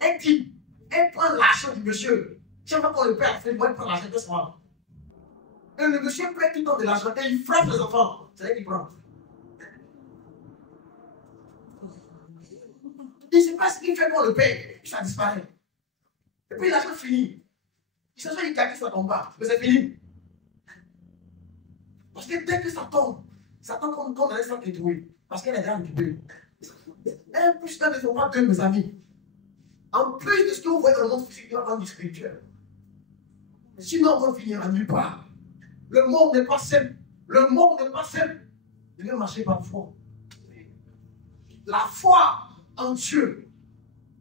Elle dit, elle prend l'argent du monsieur. Chaque fois qu'on le paie, elle prend l'argent de soir. Et le monsieur prend tout le temps de l'argent et il frappe les enfants. C'est elle qui prend. Il ne sait pas ce qu'il fait qu'on le paye. Puis ça disparaît. Et puis l'argent finit. Il s'agit de gagner son combat. Mais c'est fini. Parce que dès que ça tombe comme on laisse ça détruire. Parce qu'elle est déjà récupérée. Un plus qu'un ne sont pas deux, mes amis. En plus de ce que vous voyez dans le monde physique, il y a un monde spirituel. Sinon, on va finir à nulle part. Le monde n'est pas simple. Le monde n'est pas simple. Il doit marcher par foi. La foi en Dieu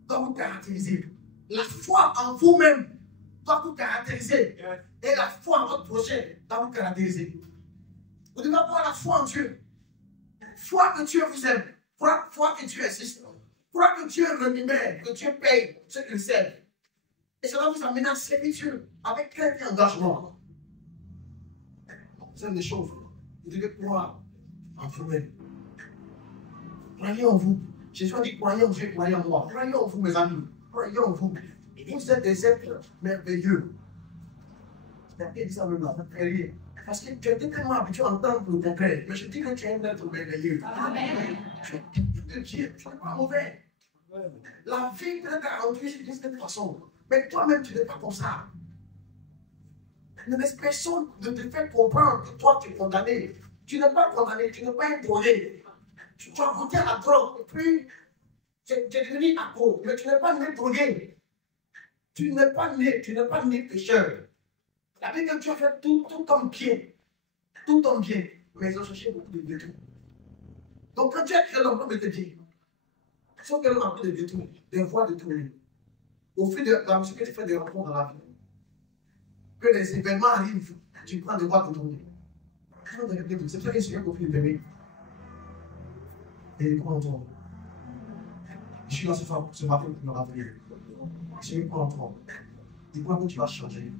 doit vous caractériser. La foi en vous-même doit vous caractériser. Et la foi en votre projet doit vous caractériser. Vous devez avoir la foi en Dieu. Foi que Dieu vous aime. Foi que Dieu existe. Foi que Dieu rémunère, que Dieu paye ceux qui le servent. Et cela vous amène à servir Dieu avec crainte et engagement. C'est une des choses. Vous devez croire en vous-même. Croyez en vous. Jésus a dit croyez en Dieu, croyez en moi. Croyez en vous, mes amis. Croyez en vous. Vous êtes des êtres merveilleux. C'est ça même là, parce que tu étais tellement habitué à entendre le contraire. Mais je dis que tu es un être merveilleux. Amen. Tu n'es pas mauvais. La vie peut être garantie de cette façon. Mais toi-même, tu n'es pas comme ça. Ne laisse personne de te faire comprendre que toi, tu es condamné. Tu n'es pas condamné, tu n'es pas un drogué. Tu as goûté à la drogue, et puis tu es devenu accro. Mais tu n'es pas né drogué. Tu n'es pas né pécheur. La Bible dit que tu as fait tout ton bien. Tout ton bien. Mais ils ont cherché beaucoup de détours. Donc quand tu as créé l'homme, il te dit, sauf que l'homme a pris des détours, des voies détournées. Au fil de la musique que tu fais des rencontres dans la vie, que les événements arrivent, tu prends des voies détournées. C'est ça qui est au fil de vie. Et comment on tombe. Je suis là ce matin pour me rappeler. Je suis comment on tombe. Dis-moi que tu vas changer.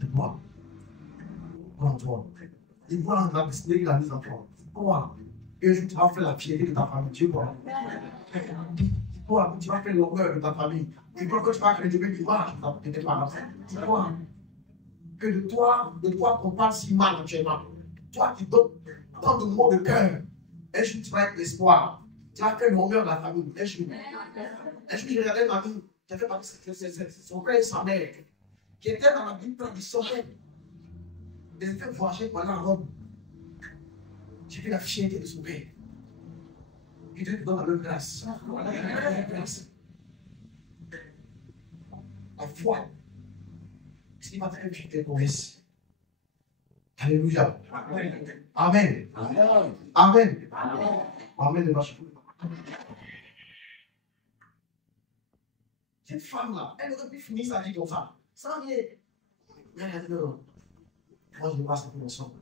Dis-moi. Comment toi. Dis-moi la destinée qu'il a mise en toi. Quoi? Et tu vas faire la fierté de ta famille. Tu vois? Dis-moi que tu vas faire l'honneur de ta famille. Dis-moi que tu vas créer l'image de tes parents. Dis-moi que de toi qu'on parle si mal actuellement. Toi qui donnes tant de mots de cœur. Un jour, tu vas être l'espoir. Tu vas faire l'honneur de la famille. Un jour, j'ai regardé ma vie. J'ai fait partie de son père et sa mère. Qui était dans la Bible du sommet. Ils étaient voyager pour aller à Rome. J'ai vu la fierté de son père. Et Dieu te donne la même grâce. La foi. Ce qui va faire que tu te promesses. Alléluia. Amen. Amen. Amen. Cette femme-là, elle aurait pu finir sa vie comme ça. Sans rien. Mais elle a dit non. Moi, je ne passe pas ensemble.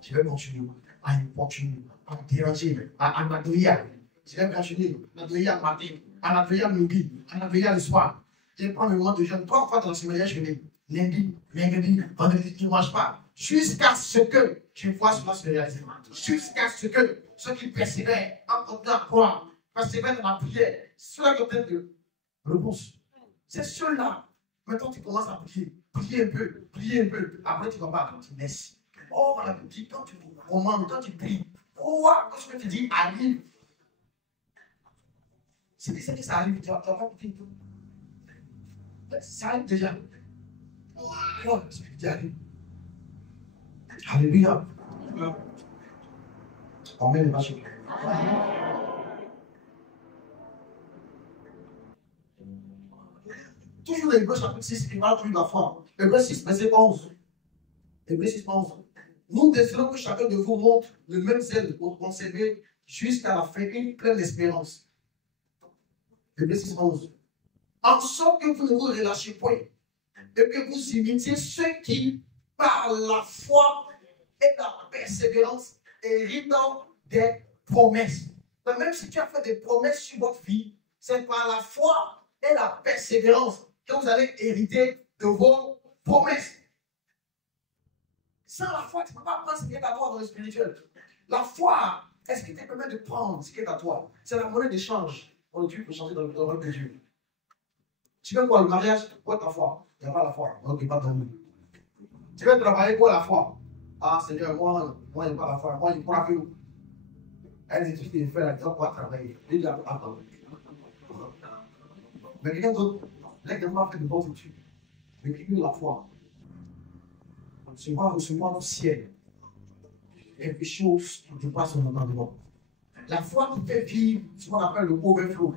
Je vais continuer à importuner, à me déranger, à m'adouiller. Je vais continuer à m'adouiller le matin, à m'adouiller le midi, à m'adouiller le soir. Je vais prendre le moment de jeûne 3 fois dans la semaine. Je vais lundi, mercredi, vendredi, tu ne manges pas. Jusqu'à ce que tu vois cela se réaliser. Jusqu'à ce que ceux qui persévèrent en continuant à croire, persévèrent dans la prière, ceux-là qui obtiennent de réponse. C'est ceux-là. Maintenant, tu commences à prier. Prier un peu. Après, tu vas pas quand tu laisses. Oh, la petite, quand tu commandes, quand tu pries, oh, quand ce que tu dis arrive. C'est ça que ça arrive, tu vas pas prier. Ça arrive déjà. Oh, ce que tu arrives. Alléluia. Amen. Toujours dans Hébreux chapitre 6, qui parle de la foi. Hébreux 6, verset 11. Hébreux 6, 11. Nous désirons que chacun de vous montre le même zèle pour conserver jusqu'à la fin une pleine espérance. Hébreux 6, 11. En sorte que vous ne vous relâchez point et que vous imitiez ceux qui, par la foi et la persévérance, héritent des promesses. Donc, même si tu as fait des promesses sur votre vie, c'est par la foi et la persévérance que vous allez hériter de vos promesses. Sans la foi, tu ne peux pas prendre ce qui est à toi dans le spirituel. La foi, est-ce qu'il te permet de prendre ce qui est à toi? C'est la monnaie d'échange. On Dieu peut changer dans le royaume de Dieu. Tu veux quoi, le mariage? Quoi ta foi? Il n'y a pas la foi. Donc, il n'y a pas ton nom. Tu veux travailler pour la foi? Ah, Seigneur, moi, il n'y a pas la foi. Moi, il croit que. Elle dit qu'il fait la job pour travailler. Il a attends. Mais quelqu'un d'autre, là, il n'a pas fait de bonnes études. Mais qui a la foi? Tu vas recevoir au ciel quelque chose qui dépasse son entendement. La foi qui fait vivre ce qu'on appelle le overflow,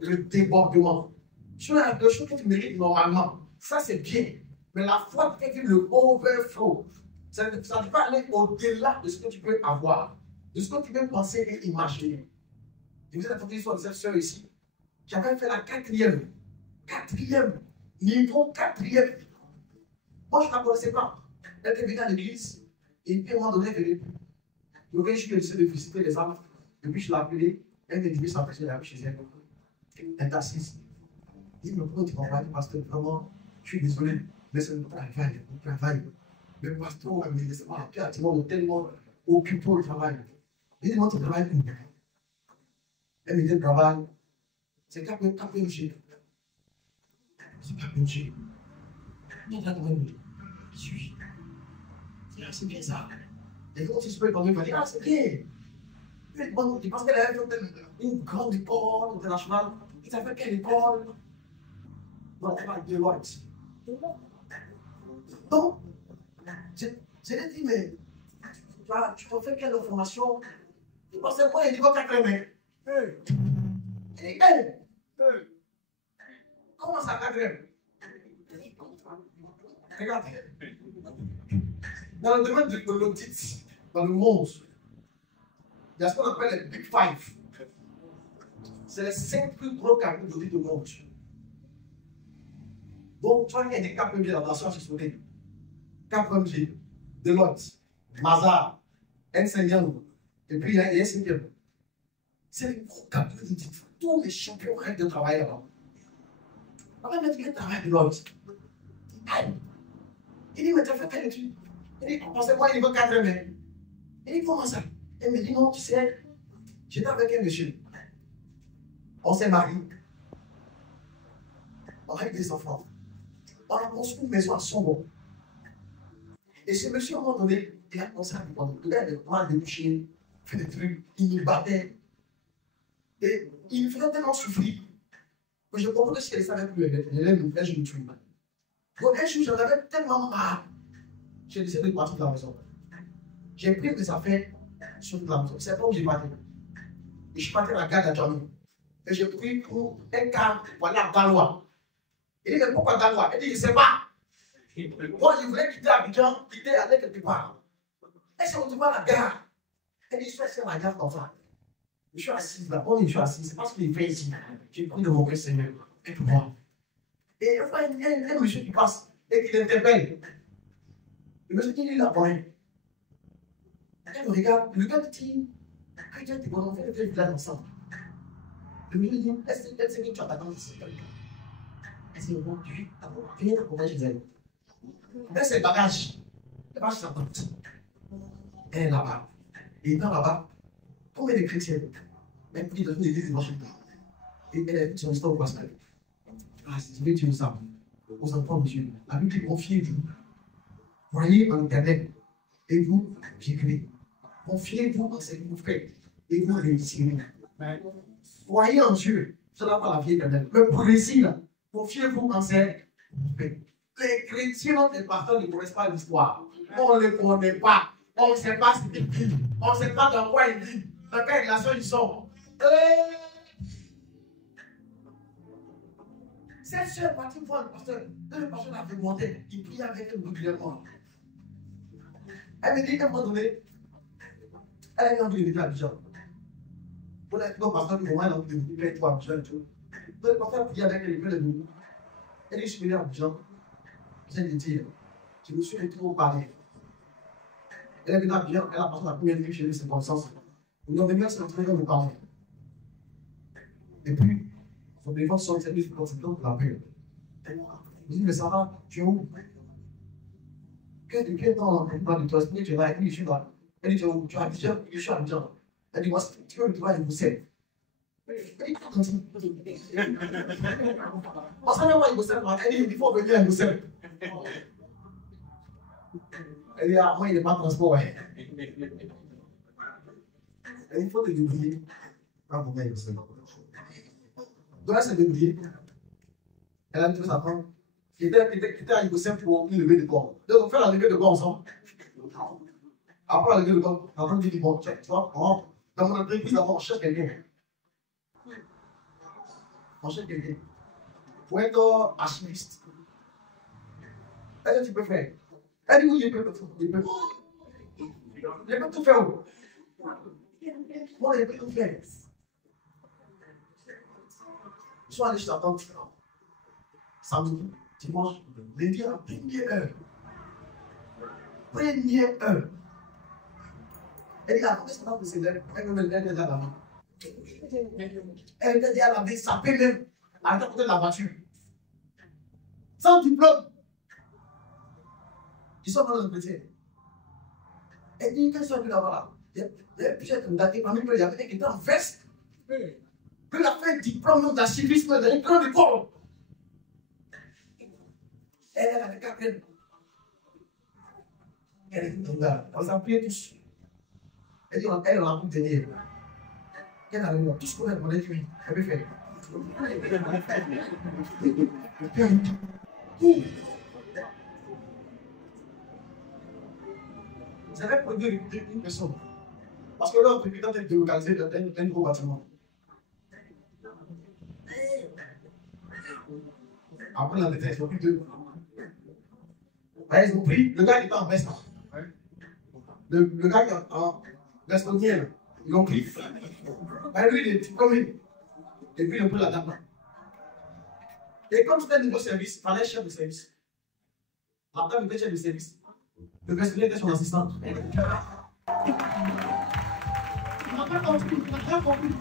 le débordement. Sur la chose que tu mérites normalement, ça c'est bien. Mais la foi qui fait vivre le overflow, ça ne peut pas aller au-delà de ce que tu peux avoir, de ce que tu peux penser et imaginer. Et vous êtes attendu sur cette sœur ici, qui avait fait la quatrième niveau quatrième. Moi je ne la connaissais pas. Elle était venue à l'église, et puis à un moment donné, elle venait. Le jour, je décidé de visiter les âmes, et puis je l'ai appelée, elle m'a dit, sa personne, elle est chez elle. Elle est assise. Il dit, mais pourquoi tu m'envoies? Parce que vraiment, je suis désolé, mais c'est le travail. Mais le pasteur m'a dit, c'est pas pratiquement tellement occupé au travail. Il dit, moi, tu travailles où? Elle me dit, le travail, c'est KPMG. C'est KPMG. Non, là, quand même, je suis. C'est bien ça. Et quand tu se peux quand même, il va dire, ah, c'est bien. Bon, tu penses qu'elle a fait une grande école internationale. Il t'a fait quelle école? Non, elle va de Deloitte. Donc, je l'ai dit, mais tu peux faire quelle formation? Il pensait quoi? Il dit, quoi, quatrième? Il dit, hey! Comment ça, quatrième? Regarde. Dans le domaine de l'audit, dans le monde, il y a ce qu'on appelle les Big Five. C'est les 5 plus gros cabinets d'audit du monde. Donc, tu vois, il y a des KPMG dans la science exploitée. KPMG, Deloitte, Mazars, Ernst & Young, et puis il y a SNPM. C'est les gros cabinets d'audit. Tous les champions rêvent de travailler là-bas. Après, il dit, travaille à Deloitte. Il dit, mais tu as fait quelle étude? Il dit, pensez-moi, il veut 4 mai. Il dit, comment ça? Elle me dit, non, tu sais, j'étais avec un monsieur. On s'est mariés. On a eu des enfants. On a construit une maison à Songo. Et ce monsieur, à un moment donné, il a commencé à me prendre. Il a mal débouché, fait des trucs, il me battait. Et il me faisait tellement souffrir que je comprenais ce qu'elle ne savait plus. Elle me fait, je me tue. Donc un jour, j'en avais tellement marre. J'ai décidé de partir de la maison. J'ai pris mes affaires sur la maison. C'est pas où j'ai parti. Et je suis parti à la gare d'Adjamou. Et j'ai pris pour un car pour aller à Galois. Il dit, mais pourquoi Galois? Il dit, je ne sais pas. Moi, je voulais quitter Abidjan, aller quelque part. Et c'est retrouvé à la gare. Elle dit, je suis assis à la gare comme ça. Je suis assis là. Oh, je suis assis. C'est pas ce qu'il fait ici. J'ai pris de mon vrai Seigneur. Et pour moi. Et enfin, il y a un monsieur qui passe et qui l'interpelle. Le monsieur qui est là, pour elle. Elle me regarde, le gars dit, ah, tu es bon, on fait le village ensemble. Le monsieur dit, est-ce que tu as ta tante ici? Est-ce que bon, tu viens t'accompagner chez elle? Elle, c'est le bagage. Elle va chez sa tante. Elle est là-bas. Et dans là-bas, combien de chrétiens? Même qui dans une église de Washington. Et elle a vu son histoire au pasteur. Ah, c'est vrai, tu le sais. Aux enfants de Dieu. La Bible dit, confiez-vous. Voyez en Internet. Et vous, vivez. Confiez-vous en ce que vous faites. Et vous réussirez. Croyez en Dieu. Ce n'est pas la vie éternelle. Le Brésil, confiez-vous en ce que vous faites. Les chrétiens, les pasteurs ne connaissent pas l'histoire. On ne les connaît pas. On ne sait pas ce qu'ils vivent. On ne sait pas dans quoi ils vivent. Dans quelle relation ils sont. Cette soeur partie voir le pasteur. Le pasteur l'avait monté. Il priait avec elle régulièrement. Elle me dit qu'à un moment donné, elle a eu envie de venir à Abidjan. Pour le pasteur, il m'a envie de venir à Abidjan et tout. Le pasteur priait avec elle, il veut le venir. Elle dit, je suis venu à Abidjan. Je viens de dire, je me suis retrouvé au palais. Elle est venue à Abidjan, elle a passé la première nuit chez lui, c'est comme ça. Nous avons venu à se retrouver au palais. Et puis, Son téléphone sonne, c'est lui, quand c'est donc la paix. Je dis, mais ça va, tu es où? Quel temps on parle de toi? Tu es là, et puis je suis là. Elle dit, tu es où? Tu es à Abidjan? Je suis à Abidjan. Elle dit, moi, tu veux me trouver à Bruxelles? Parce que moi, il faut venir à Bruxelles. Elle dit, ah, moi, il n'est pas transport. Ouais. Elle dit, il faut te débrouiller. Pas pour venir à Bruxelles. Donc, elle s'est débrouillée. Elle a mis sa femme. Qui était à Bruxelles pour une levée de corps. Donc, on fait la levée de corps ensemble. Après la levée de corps, la femme dit, bon, tu vois, dans mon entreprise, d'abord, on cherche quelqu'un. On cherche quelqu'un. Pour être archiviste. Elle dit, tu peux faire. Elle dit, oui, je peux. Je peux tout faire. Moi, je peux tout faire. Je suis allé chez ta tante. Samedi, dimanche, lundi à la première heure. Première heure. Elle dit, ah, comment est-ce qu'on a fait celle-là? Elle est déjà là-bas. Elle était déjà là-bas, ça peut même. À côté de la voiture. Sans diplôme. Ils sont dans l'entretien. Elle dit, qu'est-ce qu'on a là? Il y a plusieurs candidats, parmi eux, il y avait un qui était en veste. Il a fait un diplôme d'archiviste, il a un grand école. Elle avait 4 ans. Elle est tombée, on s'en prie tous. Elle dit, elle a pu tenir. Elle a tout ce qu'on a demandé, elle peut faire. C'est vrai pour une personne. Parce que là, on peut peut-être délocaliser dans un nouveau bâtiment. Après la détresse, ils ont pris 2. Ils ont pris le gars qui était en veste. Le gars qui est en vestonnière, ils l'ont pris. Lui, il est comme lui. Et puis, ils ont pris la dame. Et comme c'était un nouveau service, il fallait un chef de service. La dame était chef de service. Le vestonnier était son assistant. Il n'a pas compris. Il n'a pas compris.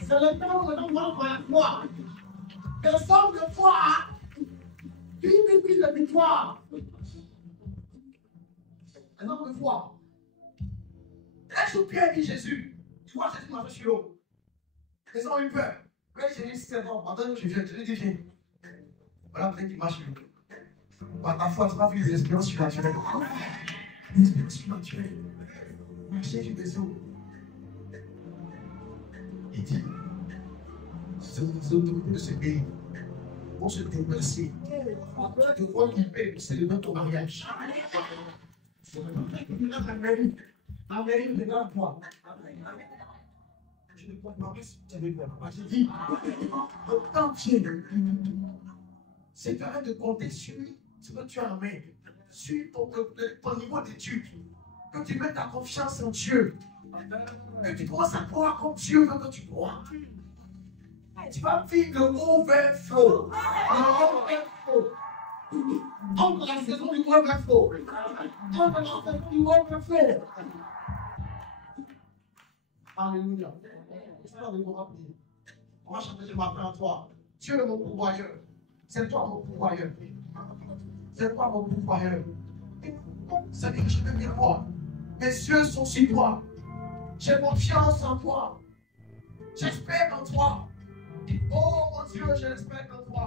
C'est le temps où on voit la foi. Personne de foi. Une de victoire. Un homme de foi. Est-ce que Pierre dit Jésus? Tu vois, Jésus m'a fait sur l'eau. Ils ont eu peur. Quand j'ai dit, c'est bon, maintenant je viens, je lui dis, viens. Voilà, peut-être qu'il marche sur l'eau. Par ta foi, tu vas vivre les expériences surnaturelles. Les expériences surnaturelles. Marcher sur des eaux. Il dit, c'est de ce pays vont se déplacer. De quoi qu'il paie, c'est le ton mariage. Amérique de grand poids. Je ne crois pas que c'est avec moi. J'ai dit, le temps vient. C'est quand même de compter sur ce que tu as en main, sur ton niveau d'études, que tu mets ta confiance en Dieu, que tu commences à croire comme Dieu veut que tu crois. Tu vas vivre le overflow. Entre la saison du overflow. Entre la saison du overflow. Alléluia. On va chanter ce matin à toi. Dieu est mon pourvoyeur. C'est toi mon pourvoyeur. C'est toi mon pourvoyeur. C'est-à-dire que je veux bien voir. Mes yeux sont sur toi. J'ai confiance en toi. J'espère en toi. Oh mon Dieu, j'espère en toi.